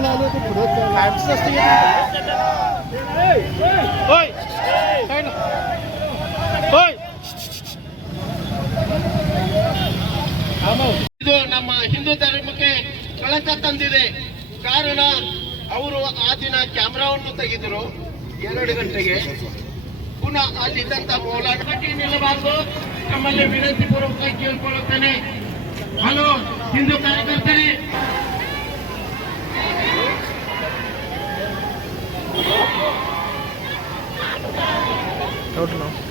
आम्ही काम म्हणालो ते पुढं चालू. फॅट्स असते होय काय ना होय ಇದು ನಮ್ಮ ಹಿಂದೂ ಧರ್ಮಕ್ಕೆ ಕಳಕ ತಂದಿದೆ ಕಾರಣ ಅವರು ಆ ದಿನ ಕ್ಯಾಮ್ರಾವನ್ನು ತೆಗೆದರು ಎರಡು ಗಂಟೆಗೆ ಪುನಃ ಅಲ್ಲಿದ್ದಂತ ಹೋರಾಟಕ್ಕೆ ನಿಲ್ಲಬಾರದು ನಮ್ಮಲ್ಲಿ ವಿನಂತಿ ಪೂರ್ವಕ ಕೇಳ್ಕೊಳ್ಳುತ್ತೇನೆ ಹಲೋ ಹಿಂದೂ ಕಾರ್ಯಕರ್ತರೇ É Todo não.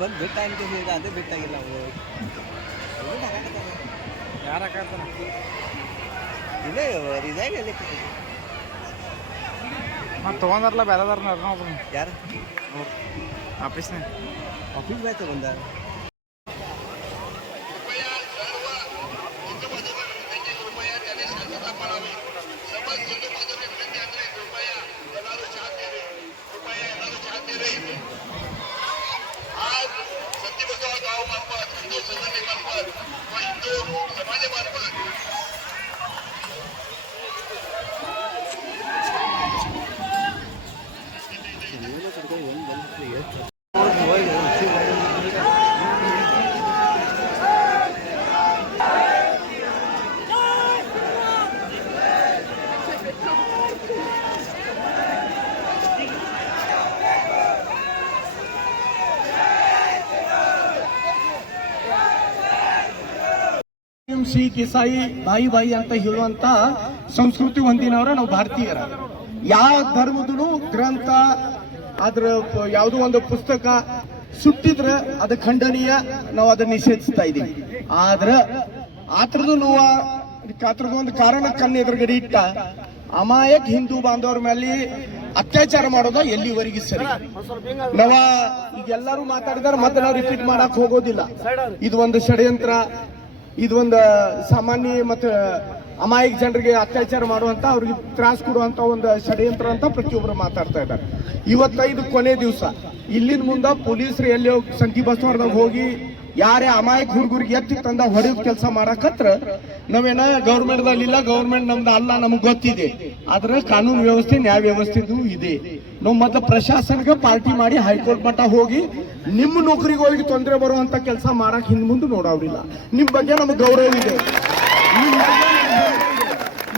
ಬಂದು ಭೇಟ ಅಂತ ಹೇಳಿದ ಅದೇ ಭೇಟಾಗಿಲ್ಲ ಅವರು. ಯಾರ ಇಲ್ಲೇ ರಿಸೈನ್ ಎಲ್ಲಿ ಮತ್ತೆ ತೊಗೊಂಡಾರಲ್ಲ ಬೇರೆದಾರ ಯಾರು? ಆಫೀಸ್ನಾಗ ಆಫೀಸ್ ಬ್ಯಾಚ್ ಬಂದಾರ ಸಿ ಕಿಸಾಯಿ ಬಾಯಿ ಬಾಯಿ ಅಂತ ಹೇಳುವಂತ ಸಂಸ್ಕೃತಿ ಹೊಂದಿನವರ ನಾವು ಭಾರತೀಯರ. ಯಾವ ಧರ್ಮದನು ಗ್ರಂಥ, ಅದ್ರ ಯಾವುದೋ ಒಂದು ಪುಸ್ತಕ ಸುಟ್ಟಿದ್ರೆ ಅದು ಖಂಡನೀಯ, ನಾವು ಅದನ್ನ ನಿಷೇಧಿಸ್ತಾ ಇದೀವಿ ಆದ್ರೆ ಆತರದು ನೋವ ಆತ್ರದ ಒಂದು ಕಾರಣ ಕಣ್ಣು ಎದುರುಗಡೆ ಇಟ್ಟ ಅಮಾಯಕ್ ಹಿಂದೂ ಬಾಂಧವರ ಮೇಲೆ ಅತ್ಯಾಚಾರ ಮಾಡೋದ ಎಲ್ಲಿವರೆಗೆ ಸರಿ. ನಾವ, ಈಗ ಎಲ್ಲರೂ ಮಾತಾಡಿದಾರೆ, ಮತ್ತೆ ನಾವು ರಿಪೀಟ್ ಮಾಡಕ್ ಹೋಗೋದಿಲ್ಲ. ಇದು ಒಂದು ಷಡ್ಯಂತ್ರ. ಇದು ಒಂದು ಸಾಮಾನ್ಯ ಮತ್ತು ಅಮಾಯಕ ಜನರಿಗೆ ಅತ್ಯಾಚಾರ ಮಾಡುವಂತ, ಅವ್ರಿಗೆ ತ್ರಾಸ ಕೊಡುವಂತ ಒಂದು ಷಡ್ಯಂತ್ರ ಅಂತ ಪ್ರತಿಯೊಬ್ಬರು ಮಾತಾಡ್ತಾ ಇದ್ದಾರೆ. ಇವತ್ತೈದು ಕೊನೆ ದಿವಸ. ಇಲ್ಲಿನ ಮುಂದೆ ಪೊಲೀಸರು ಎಲ್ಲಿ ಹೋಗಿ ಸಂತಿ ಬಸವರ್ದಾಗ ಹೋಗಿ ಯಾರೇ ಅಮಾಯಕ ಹುಡುಗರಿಗೆ ಎತ್ತಿ ತಂದ ಹೊಡೆಯೋದ್ ಕೆಲಸ ಮಾಡಕತ್ರ ನಾವೇನ ಗೌರ್ಮೆಂಟ್ ಇಲ್ಲ, ಗೌರ್ಮೆಂಟ್ ನಮ್ದು ಅಲ್ಲ, ನಮ್ಗೆ ಗೊತ್ತಿದೆ. ಆದ್ರೆ ಕಾನೂನು ವ್ಯವಸ್ಥೆ, ನ್ಯಾಯ ವ್ಯವಸ್ಥೆದು ಇದೆ. ನಾವು ಮತ್ತೆ ಪ್ರಶಾಸನಕ್ಕೆ ಪಾರ್ಟಿ ಮಾಡಿ ಹೈಕೋರ್ಟ್ ಮಟ್ಟ ಹೋಗಿ ನಿಮ್ಮ ನೌಕರಿಗಳಿಗೆ ತೊಂದರೆ ಬರುವಂತ ಕೆಲಸ ಮಾಡಕ್ ಹಿಂದ್ ಮುಂದೆ ನೋಡೋರಿಲ್ಲ ನಿಮ್ ಬಗ್ಗೆ ನಮ್ಗೆ ಗೌರವ ಇದೆ ನಿಮ್ ಬಗ್ಗೆ ನಮ್ಗ್ ಗೌರವ ಇದೆ.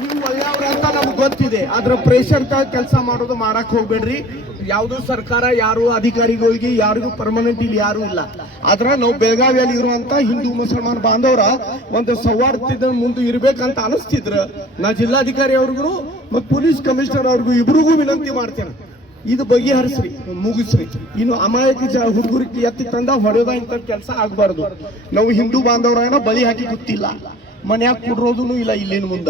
ನೀವು ಒಳ್ಳೆಯವ್ರ ಅಂತ ನಮ್ಗೆ ಗೊತ್ತಿದೆ. ಅದ್ರ ಪ್ರೆಷರ್ ಕೆಲಸ ಮಾಡೋದು ಮಾಡಕ್ ಹೋಗ್ಬೇಡ್ರಿ. ಯಾವ್ದು ಸರ್ಕಾರ, ಯಾರು ಅಧಿಕಾರಿಗಳಿಗೆ, ಯಾರಿಗೂ ಪರ್ಮನೆಂಟ್ ಇಲ್ಲಿ ಯಾರು ಇಲ್ಲ. ಆದ್ರ ನಾವು ಬೆಳಗಾವಿಯಲ್ಲಿ ಇರುವಂತ ಹಿಂದೂ ಮುಸಲ್ಮಾನ್ ಬಾಂಧವರ ಒಂದು ಸೌಹಾರ್ದದ ಮುಂದೆ ಇರ್ಬೇಕಂತ ಅನಿಸ್ತಿದ್ರ, ನಾ ಜಿಲ್ಲಾಧಿಕಾರಿ ಅವ್ರಿಗೂ ಮತ್ತು ಪೊಲೀಸ್ ಕಮಿಷನರ್ ಅವ್ರಿಗೂ ಇಬ್ರಿಗೂ ವಿನಂತಿ ಮಾಡ್ತೇನೆ. ಇದು ಬಗೆಹರಿಸ್ರಿ, ಮುಗಿಸ್ರಿ. ಇನ್ನು ಅಮಾಯಕ ಜ ಹುಡುಗರಿಗೆ ಎತ್ತಿ ತಂದ ಹೊಡೆದ ಇಂಥ ಕೆಲಸ ಆಗ್ಬಾರ್ದು. ನಾವು ಹಿಂದೂ ಬಾಂಧವರನ್ನ ಬಲಿ ಹಾಕಿ ಗೊತ್ತಿಲ್ಲ ಮನ್ಯಾಗ ಕುಡ್ರೋದೂ ಇಲ್ಲ ಇಲ್ಲಿನ ಮುಂದ.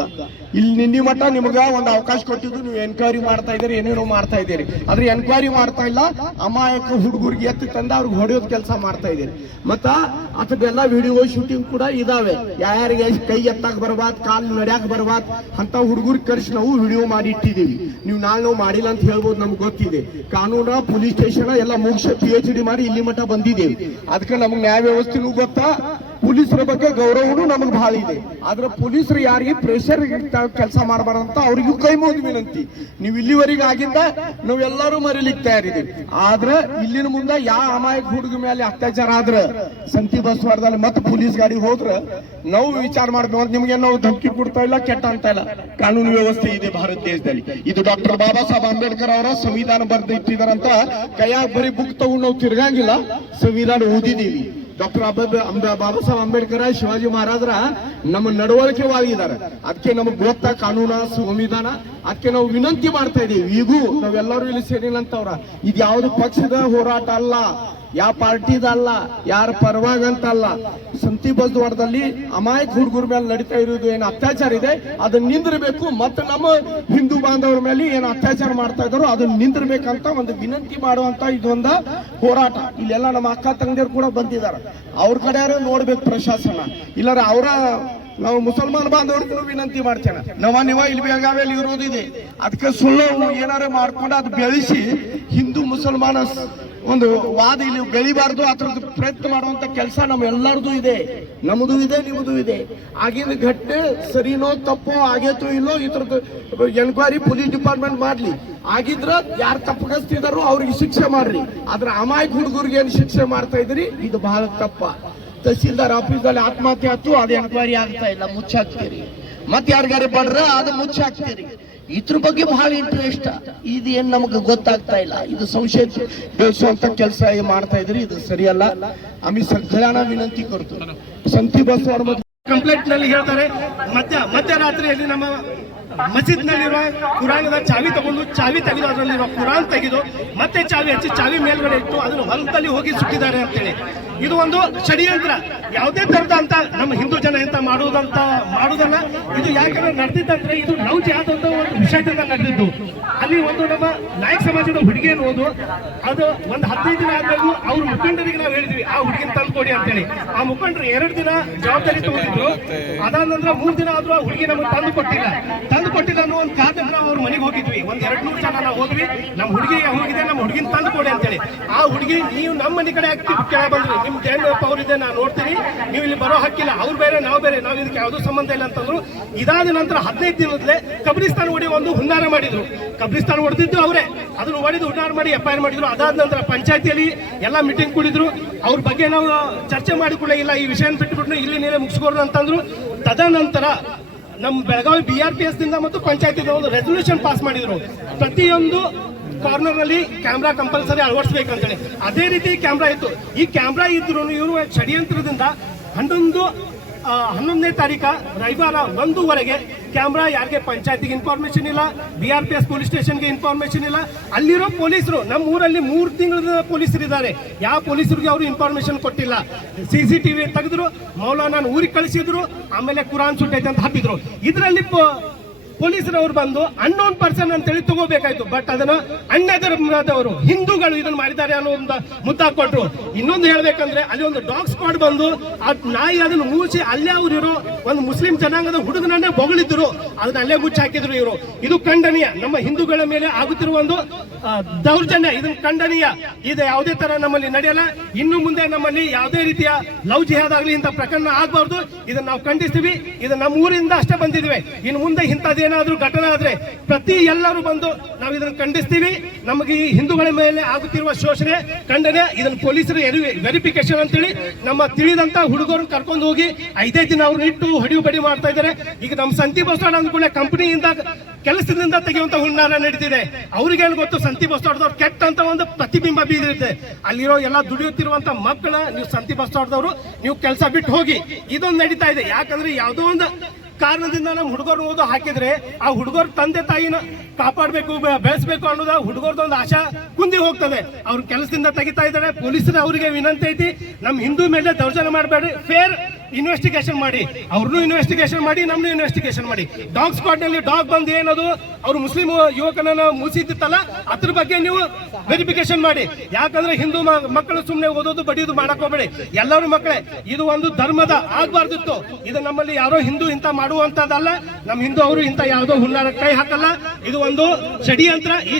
ಇಲ್ಲಿ ನಿನ್ನೆ ಮಟ್ಟ ನಿಮ್ಗೆ ಒಂದು ಅವಕಾಶ ಕೊಟ್ಟಿದ್ದು ನೀವು ಎನ್ಕ್ವೈರಿ ಮಾಡ್ತಾ ಇದ್ದೀರಿ, ಏನೇನೋ ಮಾಡ್ತಾ ಇದ್ದೀರಿ. ಆದ್ರೆ ಎನ್ಕ್ವೈರಿ ಮಾಡ್ತಾ ಇಲ್ಲ, ಅಮಾಯಕ ಹುಡುಗರಿಗೆ ಎತ್ತಿ ತಂದ ಅವ್ರಿಗೆ ಹೊಡೆಯೋದು ಕೆಲಸ ಮಾಡ್ತಾ ಇದ್ದೀರಿ. ಮತ್ತ ಅದಕ್ಕೆಲ್ಲ ವಿಡಿಯೋ ಶೂಟಿಂಗ್ ಕೂಡ ಇದಾವೆ. ಯಾರಿಗೆ ಕೈ ಎತ್ತಾಕ್ ಬರ್ಬಾರ್ದು, ಕಾಲು ನಡ್ಯಾಕ್ ಬರ್ಬಾರ್ದು ಅಂತ ಹುಡುಗರ್ ಕರ್ಸಿ ನಾವು ವಿಡಿಯೋ ಮಾಡಿ ಇಟ್ಟಿದ್ದೀವಿ. ನೀವು ನಾಳೆ ನಾವು ಮಾಡಿಲ್ಲ ಅಂತ ಹೇಳ್ಬೋದು ನಮ್ಗೆ ಗೊತ್ತಿದೆ. ಕಾನೂನ, ಪೊಲೀಸ್ ಸ್ಟೇಷನ್ ಎಲ್ಲ ಮುಗಿಸ ಪಿ ಎಚ್ ಡಿ ಮಾಡಿ ಇಲ್ಲಿ ಮಟ್ಟ ಬಂದಿದ್ದೇವೆ. ಅದಕ್ಕೆ ನಮ್ಗೆ ನ್ಯಾಯ ವ್ಯವಸ್ಥೆನೂ ಗೊತ್ತಾ? ಪೊಲೀಸರ ಬಗ್ಗೆ ಗೌರವನು ನಮಗೆ ಬಹಳ ಇದೆ. ಆದ್ರೆ ಪೊಲೀಸರು ಯಾರಿಗೆ ಪ್ರೆಷರ್ ಕೆಲಸ ಮಾಡಬಾರಂತ ಅವ್ರಿಗೂ ಕೈ ಮುಗಿದು ವಿನಂತಿ. ನೀವು ಇಲ್ಲಿವರೆಗೆ ಆಗಿಂದ ನಾವೆಲ್ಲರೂ ಮರಿಲಿಕ್ಕೆ ತಯಾರಿದ್ದೀವಿ. ಆದ್ರೆ ಇಲ್ಲಿನ ಮುಂದೆ ಯಾವ ಅಮಾಯಕ ಹುಡುಗ ಮೇಲೆ ಅತ್ಯಾಚಾರ ಆದ್ರೆ, ಸಂತಿ ಬಸವಾಡದಲ್ಲಿ ಮತ್ತೆ ಪೊಲೀಸ್ ಗಾಡಿ ಹೋದ್ರೆ, ನಾವು ವಿಚಾರ ಮಾಡ್ಬೇಕು. ನಿಮ್ಗೆ ನಾವು ಧಮಕಿ ಕೊಡ್ತಾ ಇಲ್ಲ, ಕೆಟ್ಟ ಅಂತ ಇಲ್ಲ. ಕಾನೂನು ವ್ಯವಸ್ಥೆ ಇದೆ ಭಾರತ ದೇಶದಲ್ಲಿ. ಇದು ಡಾಕ್ಟರ್ ಬಾಬಾ ಸಾಹೇಬ್ ಅಂಬೇಡ್ಕರ್ ಅವರ ಸಂವಿಧಾನ ಬರೆದಿಟ್ಟಿದಾರಂತ ಕೈಯಾಗ ಬರೀ ಬುಕ್ ತಗೊಂಡು ನಾವು ತಿರ್ಗಂಗಿಲ್ಲ, ಸಂವಿಧಾನ ಓದಿದೀವಿ ಡಾಕ್ಟರ್ ಅಂಬ ಬಾಬಾ ಸಾಹೇಬ್ ಅಂಬೇಡ್ಕರ್ ಶಿವಾಜಿ ಮಹಾರಾಜರ ನಮ್ಮ ನಡವಳಿಕೆವಾಗಿದ್ದಾರೆ ಅದಕ್ಕೆ ನಮಗೆ ಗೊತ್ತ ಕಾನೂನ ಸಂವಿಧಾನ ಅದಕ್ಕೆ ನಾವು ವಿನಂತಿ ಮಾಡ್ತಾ ಇದೀವಿ. ಈಗೂ ನಾವೆಲ್ಲರೂ ಇಲ್ಲಿ ಸೇರಿಲ್ಲಂತವ್ರ ಇದು ಯಾವ್ದು ಪಕ್ಷದ ಹೋರಾಟ ಅಲ್ಲ. ಯಾವ ಪಾರ್ಟಿದಲ್ಲ, ಯಾರ ಪರವಾಗಂತಲ್ಲ. ಸಂತಿ ಬಸ್ವಾಡದಲ್ಲಿ ಅಮಾಯಕ ಹುಡುಗರ ಮೇಲೆ ನಡೀತಾ ಇರೋದು ಏನು ಅತ್ಯಾಚಾರ ಇದೆ? ಅದನ್ನ ನಿಂದಿರಬೇಕು ಮತ್ತೆ ನಮ್ಮ ಹಿಂದೂ ಬಾಂಧವರ ಮೇಲೆ ಏನು ಅತ್ಯಾಚಾರ ಮಾಡ್ತಾ ಇದ್ದಾರೋ ಅದನ್ನ ನಿಂದಿರ್ಬೇಕಂತ ಒಂದು ವಿನಂತಿ ಮಾಡುವಂತ ಇದೊಂದು ಹೋರಾಟ. ಇಲ್ಲೆಲ್ಲ ನಮ್ಮ ಅಕ್ಕ ತಂಗಿಯರು ಕೂಡ ಬಂದಿದ್ದಾರೆ. ಅವ್ರ ಕಡೆ ನೋಡ್ಬೇಕು ಪ್ರಶಾಸನ. ಇಲ್ಲಾರ ಅವರ ನಾವು ಮುಸಲ್ಮಾನ್ ಬಾಂಧವರಿಗೂ ವಿನಂತಿ ಮಾಡ್ತೇನೆ. ನವ ನಿವ ಇಲ್ಲಿ ಬೆಳಗಾವಿಯಲ್ಲಿ ಇರೋದಿದೆ. ಅದಕ್ಕೆ ಸುಳ್ಳು ಏನಾರ ಮಾಡ್ಕೊಂಡು ಅದು ಬೆಳೆಸಿ ಹಿಂದೂ ಮುಸಲ್ಮಾನ ಒಂದು ವಾದ ಇಲ್ಲಿ ಬೆಳಿಬಾರ್ದು ಅದ್ರದ್ದು ಪ್ರಯತ್ನ ಮಾಡುವಂತ ಕೆಲಸ ನಮ್ಮೆಲ್ಲರದು ಇದೆ. ನಮ್ಮದು ಇದೆ, ನಿಮ್ಮದು ಇದೆ. ಆಗಿನ ಘಟನೆ ಸರಿನೋ ತಪ್ಪೋ, ಆಗೇತೋ ಇಲ್ಲೋ ಇದ್ರದ್ದು ಎನ್ಕ್ವೈರಿ ಪೊಲೀಸ್ ಡಿಪಾರ್ಟ್ಮೆಂಟ್ ಮಾಡ್ಲಿ. ಆಗಿದ್ರ ಯಾರು ತಪ್ಪಗಸ್ತಿದಾರೋ ಅವ್ರಿಗೆ ಶಿಕ್ಷೆ ಮಾಡ್ರಿ. ಆದ್ರೆ ಅಮಾಯಕ ಹುಡುಗರಿಗೆ ಏನ್ ಶಿಕ್ಷೆ ಮಾಡ್ತಾ ಇದ್ರಿ ಇದು ಬಹಳ ತಪ್ಪ. ತಹಸೀಲ್ದಾರ್ ಆಫೀಸಲ್ಲಿ ಆತ್ಮಹತ್ಯೆ ಆಯ್ತು, ಅದು ಎನ್ಕ್ವೈರಿ ಆಗ್ತಾ ಇಲ್ಲ, ಮುಚ್ಚಾಕ್ತೀರಿ. ಮತ್ತೆ ಯಾರಿಗಾರ ಬಡ್ರ ಅದು ಮುಚ್ಚಾಕ್ತೀರಿ. ಇದ್ರ ಬಗ್ಗೆ ಬಹಳ ಇಂಟ್ರೆಸ್ಟ್ ಇದೇನು ನಮಗೆ ಗೊತ್ತಾಗ್ತಾ ಇಲ್ಲ. ಇದು ಸಂಶಯ ಬೆಳೆಸುವಂತ ಕೆಲಸ ಮಾಡ್ತಾ ಇದ್ರಿ? ಇದು ಸರಿಯಲ್ಲ. ಅಮಿ ಸಜ್ಜನ ವಿನಂತಿ ಕೊಡ್ತು. ಸಂತಿ ಬಸ್ ಕಂಪ್ಲೇಂಟ್ನಲ್ಲಿ ಹೇಳ್ತಾರೆ, ಮಧ್ಯ ಮಧ್ಯರಾತ್ರಿಯಲ್ಲಿ ನಮ್ಮ ಮಸೀದ್ ನಲ್ಲಿರುವ ಕುರಾನದ ಚಾವಿ ತಗೊಂಡು ಚಾವಿ ತೆಗೆದು ಅದರಲ್ಲಿರುವ ಕುರಾನ್ ತೆಗೆದು ಮತ್ತೆ ಚಾವಿ ಹಚ್ಚಿ ಚಾವಿ ಮೇಲ್ಗಡೆ ಇಟ್ಟು ಅದನ್ನು ಹೊಲದಲ್ಲಿ ಹೋಗಿ ಸುಟ್ಟಿದ್ದಾರೆ ಅಂತೇಳಿ. ಇದು ಒಂದು ಷಡ್ಯಂತ್ರ. ಯಾವುದೇ ತರದ ಅಂತ ನಮ್ಮ ಹಿಂದೂ ಜನ ಮಾಡುವುದಂತ ಮಾಡುವುದಲ್ಲ ಇದು ಯಾಕಂದ್ರೆ ನಡೆದಿದ್ದಂದ್ರೆ ಇದು ನೌಜಿ ಆದಂತ ಒಂದು ವಿಷಯದಿಂದ ನಡೆದಿದ್ದು. ಅಲ್ಲಿ ಒಂದು ನಮ್ಮ ನಾಯಕ ಸಮಾಜದ ಹುಡುಗಿಯನ್ನು ಓದು, ಅದು ಒಂದು ಹದಿನೈದು ದಿನ ಆದ್ಮೇಲೆ ಅವ್ರ ಮುಖಂಡರಿಗೆ ನಾವು ಹೇಳಿದ್ವಿ, ಆ ಹುಡುಗಿನ ತಂದು ಕೊಡಿ ಅಂತೇಳಿ. ಆ ಮುಖಂಡರು ಎರಡು ದಿನ ಜವಾಬ್ದಾರಿ ತಗೊಂಡಿದ್ರು. ಅದಾದ ನಂತರ ಮೂರ್ ದಿನ ಆದ್ರೂ ಆ ಹುಡುಗಿ ನಮಗೆ ತಂದು ಕೊಟ್ಟಿಲ್ಲ. ತಂದು ಕೊಟ್ಟಿಲ್ಲ ಅನ್ನೋ ಒಂದು ನಾವು ಅವ್ರ ಮನೆಗೆ ಹೋಗಿದ್ವಿ. ಒಂದ್ ಎರಡ್ ನೂರು ಜನ ನಾವು ಹೋದ್ವಿ. ನಮ್ಮ ಹುಡುಗಿ ಹೋಗಿದೆ, ನಮ್ಮ ಹುಡುಗಿನ ತಂದು ಕೊಡಿ ಅಂತೇಳಿ. ಆ ಹುಡುಗಿ, ನೀವು ನಮ್ಮ ಮನೆ ಕಡೆ ಆಗ್ತಿ ಕೆಳ ಬಂದ್ರಿ ನಿಮ್ ಏನು ಅವರಿದೆ, ನಾನು ನೋಡ್ತೀನಿ. ನೀವು ಇಲ್ಲಿ ಬರೋ ಹಕ್ಕಿಲ್ಲ. ಅವ್ರು ಬೇರೆ, ನಾವು ಬೇರೆ. ನಾವು ಇದಕ್ಕೆ ಯಾವುದೂ ಸಂಬಂಧ ಇಲ್ಲ ಅಂತಂದ್ರು, ಇದಾದ ನಂತರ ಹದಿನೈದು ದಿನದಲ್ಲೇ ಕಬ್ರಿಸ್ತಾನ ಹೊಡಿ ಒಂದು ಹುನ್ನಾರ ಮಾಡಿದ್ರು. ಕಬ್ರಿಸ್ತಾನ ಹೊಡೆದಿದ್ದು ಅವರೇ. ಅದನ್ನು ಹೊಡೆದು ಹುನ್ನಾರ ಮಾಡಿ ಎಫ್ ಐ ಮಾಡಿದ್ರು. ಅದಾದ ನಂತರ ಪಂಚಾಯತಿಯಲ್ಲಿ ಎಲ್ಲ ಮೀಟಿಂಗ್ ಕೂಡಿದ್ರು. ಅವ್ರ ಬಗ್ಗೆ ನಾವು ಚರ್ಚೆ ಮಾಡಿಕೊಳ್ಳೇ ಇಲ್ಲ. ಈ ವಿಷಯನ ಬಿಟ್ಟುಬಿಟ್ಟು ಇಲ್ಲಿ ನೀರೇ ಮುಗಿಸ್ಕೊಡ್ರು ಅಂತಂದ್ರು. ತದನಂತರ ನಮ್ಮ Belagavi B R P S ದಿಂದ ಮತ್ತು ಪಂಚಾಯತಿಯಿಂದ ಒಂದು ರೆಸೊಲ್ಯೂಷನ್ ಪಾಸ್ ಮಾಡಿದ್ರು. ಪ್ರತಿಯೊಂದು ಕಾರ್ನರ್ನಲ್ಲಿ ಕ್ಯಾಮ್ರಾ ಕಂಪಲ್ಸರಿ ಅಳವಡಿಸಬೇಕಂತೇಳಿ. ಅದೇ ರೀತಿ ಕ್ಯಾಮ್ರಾ ಇತ್ತು. ಈ ಕ್ಯಾಮ್ರಾ ಇದ್ರು ಇವರು ಷಡ್ಯಂತ್ರದಿಂದ ಹನ್ನೊಂದು ಹನ್ನೊಂದನೇ ತಾರೀಕ ರವಿವಾರ ಒಂದೂವರೆಗೆ ಕ್ಯಾಮ್ರಾ, ಯಾರಿಗೆ ಪಂಚಾಯತಿಗೆ ಇನ್ಫಾರ್ಮೇಶನ್ ಇಲ್ಲ B R P S police ಸ್ಟೇಷನ್ಗೆ ಇನ್ಫಾರ್ಮೇಶನ್ ಇಲ್ಲ. ಅಲ್ಲಿರೋ ಪೊಲೀಸರು, ನಮ್ಮ ಊರಲ್ಲಿ ಮೂರು ತಿಂಗಳ ಪೊಲೀಸರು ಇದ್ದಾರೆ ಯಾವ ಪೊಲೀಸರಿಗೆ ಅವರು ಇನ್ಫಾರ್ಮೇಶನ್ ಕೊಟ್ಟಿಲ್ಲ. ಸಿ ಸಿ ಟಿ ವಿ ತೆಗೆದ್ರು ಮೌಲಾನ ಊರಿಗೆ ಕಳಿಸಿದ್ರು, ಆಮೇಲೆ ಕುರಾನ್ ಸುಟ್ಟೈತೆ ಅಂತ ಹಾಕಿದ್ರು. ಇದರಲ್ಲಿ ಪೊಲೀಸರವರು ಬಂದು ಅನ್ನೋನ್ ಪರ್ಸನ್ ಅಂತೇಳಿ ತಗೋಬೇಕಾಯ್ತು. ಬಟ್ ಅದನ್ನ ಧರ್ಮದವರು ಹಿಂದೂಗಳು ಇದನ್ನ ಮಾಡಿದ್ದಾರೆ ಅನ್ನೋ ಒಂದು ಮುದ್ದಾ ಕೊಟ್ರು. ಇನ್ನೊಂದು ಹೇಳ್ಬೇಕಂದ್ರೆ ಅಲ್ಲಿ ಒಂದು ಡಾಗ್ ಸ್ಕ್ವಾಡ್ ಬಂದು ಆ ನಾಯಿ ಅದನ್ನು ಮೂಸಿ ಅಲ್ಲೇ ಅವ್ರು ಇರೋ ಒಂದು ಮುಸ್ಲಿಂ ಜನಾಂಗದ ಹುಡುಗನನ್ನೇ ಬೊಗಳಿದ್ರು. ಅದನ್ನ ಅಲ್ಲೇ ಮುಚ್ಚಿ ಹಾಕಿದ್ರು ಇವರು. ಇದು ಖಂಡನೀಯ. ನಮ್ಮ ಹಿಂದೂಗಳ ಮೇಲೆ ಆಗುತ್ತಿರುವ ಒಂದು ದೌರ್ಜನ್ಯ. ಇದನ್ನ ಖಂಡನೀಯ. ಇದು ಯಾವುದೇ ತರ ನಮ್ಮಲ್ಲಿ ನಡೆಯಲ್ಲ. ಇನ್ನು ಮುಂದೆ ನಮ್ಮಲ್ಲಿ ಯಾವುದೇ ರೀತಿಯ ಲವ್ ಜಿಹಾದ್ ಆಗಲಿ ಇಂಥ ಪ್ರಕರಣ ಆಗಬಾರ್ದು. ಇದನ್ನ ನಾವು ಖಂಡಿಸ್ತೀವಿ. ಇದು ನಮ್ಮ ಊರಿಂದ ಅಷ್ಟೇ ಬಂದಿದ್ವಿ. ಇನ್ನು ಮುಂದೆ ಇಂಥದ್ದೇನಾದ್ರೂ ಘಟನೆ ಆದರೆ ಪ್ರತಿ ಎಲ್ಲರೂ ಬಂದು ನಾವು ಇದನ್ನು ಖಂಡಿಸ್ತೀವಿ. ನಮಗೆ ಈ ಹಿಂದೂಗಳ ಮೇಲೆ ಆಗುತ್ತಿರುವ ಶೋಷಣೆ, ಖಂಡನೆ, ಇದನ್ನು ಪೊಲೀಸರು ವೆರಿಫಿಕೇಶನ್ ಅಂತೇಳಿ ನಮ್ಮ ತಿಳಿದಂತ ಹುಡುಗರು ಕರ್ಕೊಂಡು ಹೋಗಿ ಐದೇ ದಿನ ಅವ್ರನ್ನ ಇಟ್ಟು ಹೊಡಿಯು ಬಡಿ ಮಾಡ್ತಾ ಇದ್ದಾರೆ. ಈಗ ನಮ್ಮ ಸಂತಿ ಬಸ್ತಾಡ್ ಅಂದ ಕೂಡಲೇ ಕಂಪನಿಯಿಂದ ಕೆಲಸದಿಂದ ತೆಗೆಯುವಂತ ಹುನ್ನಾರ ನಡೀತಿದೆ. ಅವ್ರಿಗೇನು ಗೊತ್ತು? ಸಂತಿ ಬಸ್ ಕೆಟ್ಟ ಅಂತ ಒಂದು ಪ್ರತಿಬಿಂಬ ಬೀದಿರುತ್ತೆ ಅಲ್ಲಿರೋ ಎಲ್ಲ ದುಡಿಯುತ್ತಿರುವಂತ ಮಕ್ಕಳ ನೀವು ಸಂತಿ ಬಸ್ಟಾಡ್ದವರು ನೀವು ಕೆಲಸ ಬಿಟ್ಟು ಹೋಗಿ. ಇದೊಂದು ನಡೀತಾ ಇದೆ. ಯಾಕಂದ್ರೆ ಯಾವುದೋ ಒಂದು ಕಾರಣದಿಂದ ನಮ್ಮ ಹುಡುಗರು ಓದು ಹಾಕಿದ್ರೆ ಆ ಹುಡುಗರ ತಂದೆ ತಾಯಿನ ಕಾಪಾಡಬೇಕು ಬೆಳೆಸಬೇಕು ಅನ್ನೋದು ಹುಡುಗರದೊಂದು ಆಶಾ ಕುಂದಿ ಹೋಗ್ತದೆ. ಅವ್ರ ಕೆಲಸದಿಂದ ತೆಗಿತಾ ಇದ್ದಾರೆ, ಪೊಲೀಸರು ಅವರಿಗೆ ವಿನಂತಿ ಐತಿ. ನಮ್ಮ ಹಿಂದೂ ಮೇಲೆ ದೌರ್ಜನ್ಯ ಮಾಡಬೇಡಿ. ಫೇರ್ ಇನ್ವೆಸ್ಟಿಗೇಷನ್ ಮಾಡಿ. ಅವ್ರನ್ನೂ ಇನ್ವೆಸ್ಟಿಗೇಷನ್ ಮಾಡಿ ನಮ್ಮನ್ನು ಇನ್ವೆಸ್ಟಿಗೇಷನ್ ಮಾಡಿ. ಡಾಗ್ ಸ್ಕ್ವಾಡ್ನಲ್ಲಿ ಡಾಗ್ ಬಂದು ಏನದು? ಅವ್ರು ಮುಸ್ಲಿಂ ಯುವಕನನ್ನ ಮುಸಿದಿತ್ತಲ್ಲ? ಅದ್ರ ಬಗ್ಗೆ ನೀವು ವೆರಿಫಿಕೇಶನ್ ಮಾಡಿ. ಯಾಕಂದ್ರೆ ಹಿಂದೂ ಮಕ್ಕಳು ಸುಮ್ಮನೆ ಓದೋದು, ಬಡಿಯೋದು ಮಾಡಕ್ ಹೋಗ್ಬೇಡಿ. ಎಲ್ಲರೂ ಮಕ್ಕಳೇ, ಇದು ಒಂದು ಧರ್ಮದ ಆಗ್ಬಾರ್ದಿತ್ತು. ಇದು ನಮ್ಮಲ್ಲಿ ಯಾರೋ ಹಿಂದೂ ಇಂತ ಮಾಡುವಂತದ್ದಲ್ಲ ನಮ್ಮ ಹಿಂದೂ ಅವರು ಇಂತ ಯಾವುದೋ ಹುನ್ನಾರ ಕೈ ಹಾಕಲ್ಲ. ಇದು ಒಂದು ಷಡಿಯಂತ್ರ. ಈ